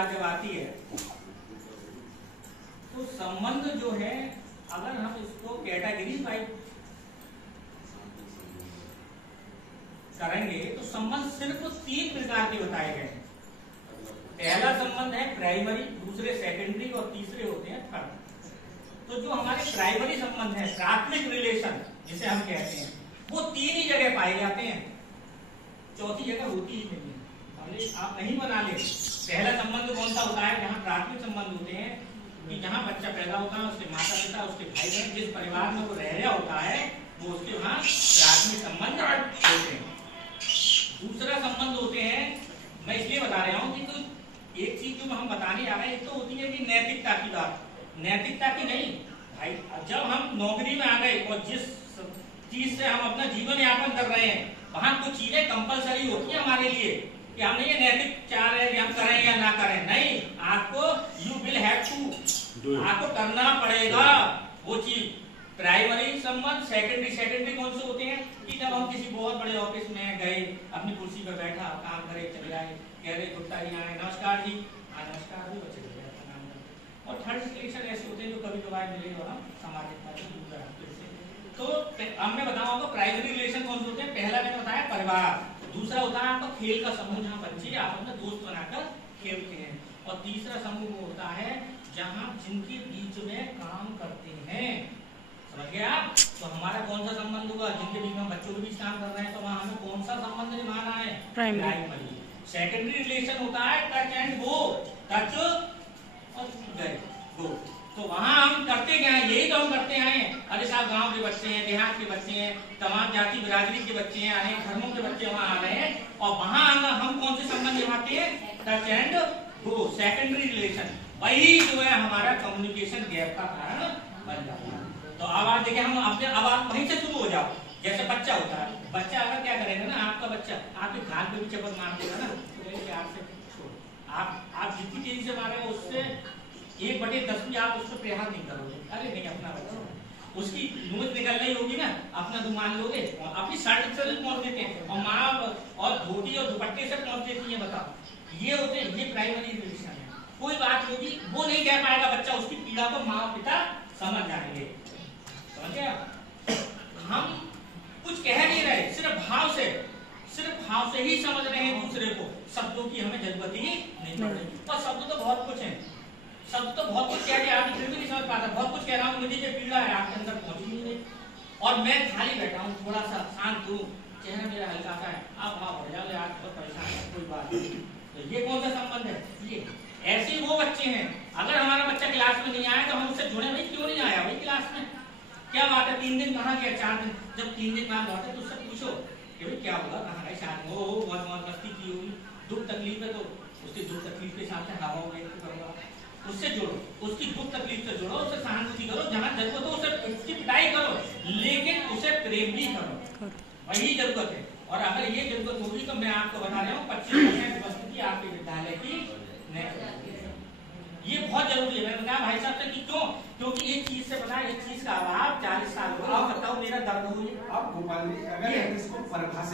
बात जब आती है तो संबंध जो है, अगर हम इसको कैटेगरी वाइज करेंगे तो संबंध सिर्फ 3 प्रकार के बताए गए हैं। पहला संबंध है प्राइमरी, दूसरे सेकेंडरी और तीसरे होते हैं थर्ड। तो जो हमारे प्राइमरी संबंध है, प्राथमिक रिलेशन जिसे हम कहते हैं, वो 3 ही जगह पाए जाते हैं, चौथी जगह होती ही नहीं है। आप नहीं बना ले। पहला संबंध कौन सा होता है? जहाँ प्राथमिक संबंध होते हैं कि जहाँ बच्चा पैदा होता है, उसके माता पिता, उसके भाई बहन, जिस परिवार में वो रह रहा होता है, वो उसके वहाँ प्राथमिक संबंध होते हैं। दूसरा संबंध होते हैं, मैं इसलिए बता रहा हूँ कि तो एक चीज जो हम बताने जा रहे हैं, एक तो होती है कि नैतिकता की बात। नैतिकता की नहीं भाई, जब हम नौकरी में आ गए और जिस चीज से हम अपना जीवन यापन कर रहे हैं, वहां कुछ चीजें कंपलसरी होती है हमारे लिए कि हमने ये नैतिक चाह रहे हैं कि हम करें या ना करें। नहीं, आपको यू विल हैव टू, आपको करना पड़ेगा वो चीज। प्राइमरी संबंध, सेकेंडरी कौन से होते हैं कि जब हम किसी बहुत बड़े ऑफिस में गए, अपनी कुर्सी पर बैठा, काम करे, चले आए, कह रहे गुप्ता जी आए, नमस्कार जी, नमस्कार भी बच्चे चले जाते हैं। और थर्ड रिलेशन ऐसे होते हैं जो कभी कभार मिले और हम सामाजिकता से दूर रहते हैं। तो अब मैं बताऊंगा प्राइमरी रिलेशन कौन से होते हैं। पहला मैंने बताया परिवार, दूसरा होता है आपका खेल का समूह, जहाँ बच्चे आपस में दोस्त बनाकर खेलते हैं, और तीसरा समूह वो होता है जहाँ जिनके बीच में काम करते हैं। समझ गए आप? तो हमारा कौन सा संबंध होगा? जिनके बीच में बच्चों के बीच काम कर रहे हैं, तो वहाँ हमें कौन सा संबंध निभाना है? प्राइमरी। सेकेंडरी रिलेशन होता है टच एंड गो, टच और गो। तो वहां हम करते क्या है? यही तो हम करते आए हैं। अरे साहब, गांव के बच्चे हैं, देहात के बच्चे हैं, तमाम जाति बिरादरी के बच्चे हैं, अनेक धर्मों के बच्चे वहां आ रहे हैं, और वहां हम कौन से संबंध निभाते हैं? Touch and go, secondary relation. वही जो है हमारा कम्युनिकेशन गैप का कारण बन जाता है। तो अब आप देखिए, हम अपने अब आप वहीं से शुरू हो जाओ। जैसे बच्चा होता है, बच्चा अगर क्या करेगा ना, आपका बच्चा आपके घाट पे भी चपत मार देगा ना, तो आप जितनी तेजी से मारेगा उससे 1/10 भी आप उसको प्रहार नहीं करोगे। अरे नहीं, अपना बच्चा, उसकी नोच निकल रही होगी ना, अपना दुमान लोगे, अपनी शर्ट से पहुंच देते हैं, और माँ और धोती और दुपट्टे से पहुंच देती है। बताओ, ये होते हैं, ये प्राइमरी रिलेशन है। कोई बात होगी वो नहीं कह पाएगा बच्चा, उसकी पीड़ा को माँ पिता समझ जाएंगे। समझ गए? हम कुछ कह नहीं रहे, सिर्फ भाव से ही समझ रहे हैं दूसरे को। शब्दों की हमें जरूरत ही नहीं पड़ रही। और शब्द तो बहुत कुछ है, शब्द तो बहुत कुछ कह दिया, आप फिर भी नहीं समझ पाता। बहुत कुछ कह रहा हूँ, मुझे जो पीड़ा है आपके अंदर पहुंच ही नहीं रही, और मैं खाली बैठा हूँ, थोड़ा सा शांत हूँ, चेहरा मेरा हल्का सा है, आप भाव हो जाओगे, आज बहुत परेशान है, कोई बात नहीं। तो ये कौन सा संबंध है? ये ऐसे ही वो बच्चे हैं, अगर हमारा बच्चा क्लास में नहीं आया तो हम उससे जुड़े, भाई क्यों नहीं आया भाई क्लास में, क्या बात है, 3 दिन कहाँ गया, 4 दिन, जब 3 दिन बाद लौटे तो उससे पूछो कि भाई क्या होगा, कहाँ गए, शादी हो, बहुत मौज मस्ती की होगी, दुख तकलीफ है तो उसकी दुख तकलीफ के साथ हवा होगा, उससे जोड़ो, उसकी दुख तकलीफ से जोड़ो, उससे सहानुभूति करो, जहाँ जरूरत हो उसे उसकी पिटाई करो, लेकिन उसे प्रेम भी करो, वही जरूरत है। और अगर ये जरूरत होगी तो मैं आपको बता रहा हूँ 25% उपस्थिति आपके विद्यालय की ये बहुत जरूरी है। मैंने बताया भाई साहब से कि क्यों, क्योंकि एक चीज से पता है, एक चीज का अभाव 40 साल हो, बताओ मेरा दर्द हुई। अब गोपाल जी, अगर इसको परिभाषित